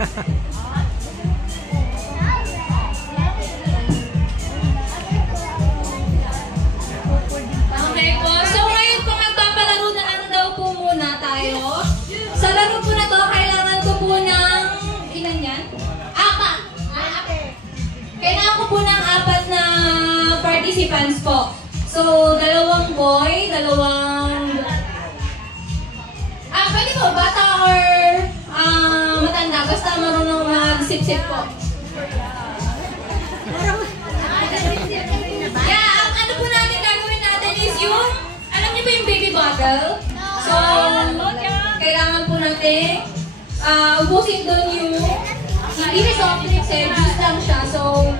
Okay po. So ngayon po magpapalaro na lang daw po muna tayo. Sa laro po na to, kailangan ko po ng ilan yan? Apat. Kailangan ko po ng apat na participants po. So, dalawang boy, dalawang... pwede po, bata or matanda. Basta marunong mag-sip-sip po. Yeah, ano po natin gagawin natin is yung... Alam niyo ba yung baby bottle? So, kailangan po natin ubusin doon yung... Hindi na soft drinks eh, juice lang siya. So,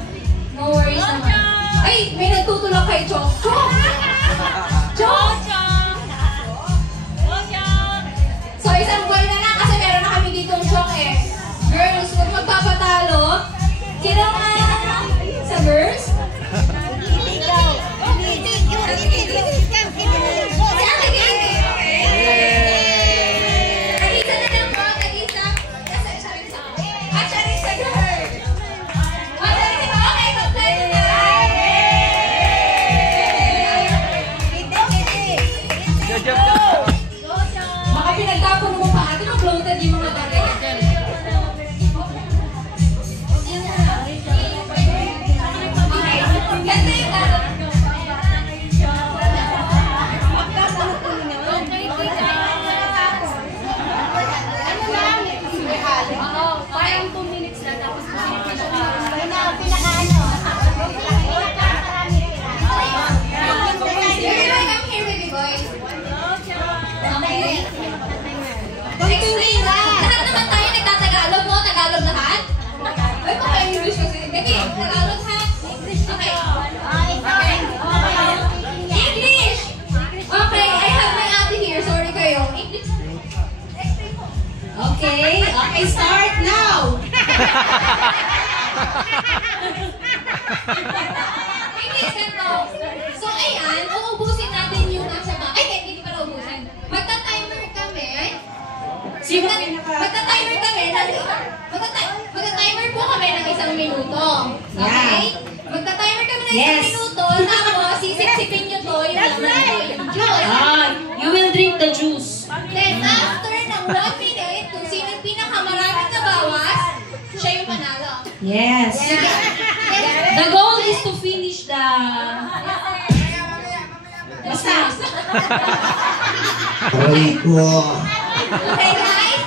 no worries naman. Ay, may nagtutulak kay Chok. Chok! Chok! So, isang boy na lang kasi meron na kami ditong Chok eh. Girls, kung magpapatalo, sino nga sa girls? Baka pinagtapon mo pa atin ang bloated yung mga tagay. Ganda yung parang 2 minutes lang tapos lahat naman tayo nagtatagalog, no? Tagalog lahat? Ay, baka English kasi. Gabi, Tagalog ha? Okay. English! Okay, I have my ate here. Sorry kayo. English. Okay, okay, start now! English ganito. So, ayan, uubusin natin yung nasa ba. Ay, hindi pa naubusin. Magta-timer kami. Magta-timer kami. Magta-timer po kami ng 1 minuto. Okay? Magta-timer kami ng 1 minuto. Tapos, sisipsipin nyo to yung juice. You will drink the juice. Then, after ng 1 minute, kung sino yung pinakamaraming nabawas, siya yung panalo. Yes. The goal is to finish the... Basta. Okay, guys?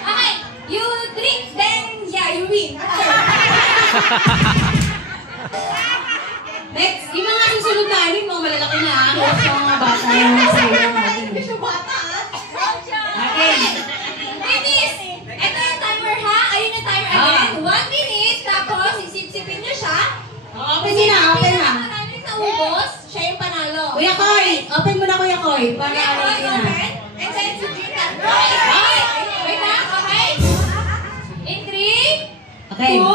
Okay, you drink, then, yeah, you win. Next, yung mga susunod na rin, mga malalaki na ang mga bata yung sa'yo natin. Okay. Ladies, ito yung timer ha. Ayun yung timer again. 1 minute, tapos isip-sipin nyo siya. Open na, open na. Maraming naubos, siya yung panalo. Kuya Koy, open mo na Kuya Koy. Para Okay, na. open. And then, to drink that. Okay. Wait na, okay? In 3, Okay. 2,